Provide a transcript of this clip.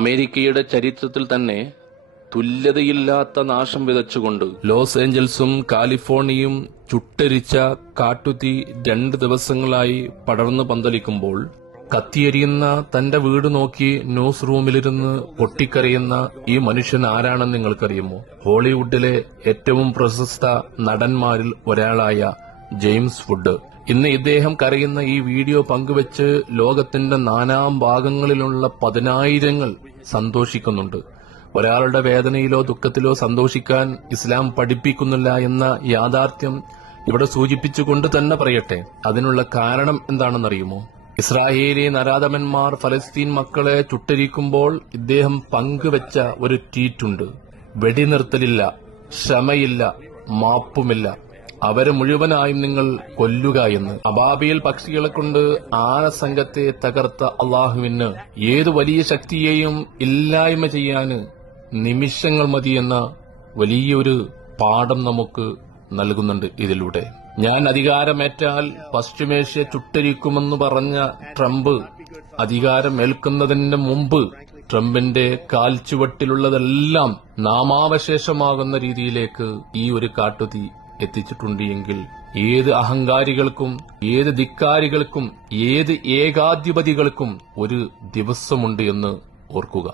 അമേരിക്കയുടെ ചരിത്രത്തിൽ തന്നെ തുല്യതയില്ലാത്ത നാശം വിതച്ചുകൊണ്ട് ലോസ് ഏഞ്ചൽസും കാലിഫോർണിയയും ചുട്ടരിച്ച കാട്ടുതീ രണ്ട് ദിവസങ്ങളായി പടർന്നു പന്തലിക്കുമ്പോൾ കത്തിയെരിയുന്ന തന്റെ വീട് നോക്കി ന്യൂസ് റൂമിലിരുന്ന് പൊട്ടിക്കരയുന്ന ഈ മനുഷ്യൻ ആരാണെന്ന് നിങ്ങൾക്കറിയുമോ? ഹോളിവുഡിലെ ഏറ്റവും പ്രശസ്ത നടന്മാരിൽ ഒരാളായ ജെയിംസ് ഫുഡ് ഇന്ന് ഇദ്ദേഹം കരയുന്ന ഈ വീഡിയോ പങ്കുവച്ച് ലോകത്തിന്റെ നാനാം ഭാഗങ്ങളിലുള്ള പതിനായിരങ്ങൾ സന്തോഷിക്കുന്നുണ്ട്. ഒരാളുടെ വേദനയിലോ ദുഃഖത്തിലോ സന്തോഷിക്കാൻ ഇസ്ലാം പഠിപ്പിക്കുന്നില്ല എന്ന യാഥാർത്ഥ്യം ഇവിടെ സൂചിപ്പിച്ചുകൊണ്ട് തന്നെ പറയട്ടെ. അതിനുള്ള കാരണം എന്താണെന്നറിയുമോ? ഇസ്രായേലി നരാധമന്മാർ ഫലസ്തീൻ മക്കളെ ചുട്ടരിക്കുമ്പോൾ ഇദ്ദേഹം പങ്കുവെച്ച ഒരു ട്വീറ്റുണ്ട്. വെടിനിർത്തലില്ല ക്ഷമയില്ല മാപ്പുമില്ല. അവരെ മുഴുവനായും നിങ്ങൾ കൊല്ലുക എന്ന്. അബാബിയിൽ പക്ഷികളെ കൊണ്ട് ആന സംഘത്തെ തകർത്ത അള്ളാഹുവിന് ഏതു വലിയ ശക്തിയെയും ഇല്ലായ്മ ചെയ്യാന് നിമിഷങ്ങൾ മതിയെന്ന വലിയൊരു പാഠം നമുക്ക് നൽകുന്നുണ്ട് ഇതിലൂടെ. ഞാൻ അധികാരമേറ്റാൽ പശ്ചിമേഷ്യ ചുട്ടരിക്കുമെന്ന് പറഞ്ഞ ട്രംപ് അധികാരമേൽക്കുന്നതിന് മുമ്പ് ട്രംപിന്റെ കാൽച്ചുവട്ടിലുള്ളതെല്ലാം നാമാവശേഷമാകുന്ന രീതിയിലേക്ക് ഈ ഒരു കാട്ടുതീ എത്തിച്ചിട്ടുണ്ട് എങ്കിൽ ഏത് അഹങ്കാരികൾക്കും ഏത് ധിക്കാരികൾക്കും ഏത് ഏകാധിപതികൾക്കും ഒരു ദിവസമുണ്ട് എന്ന് ഓർക്കുക.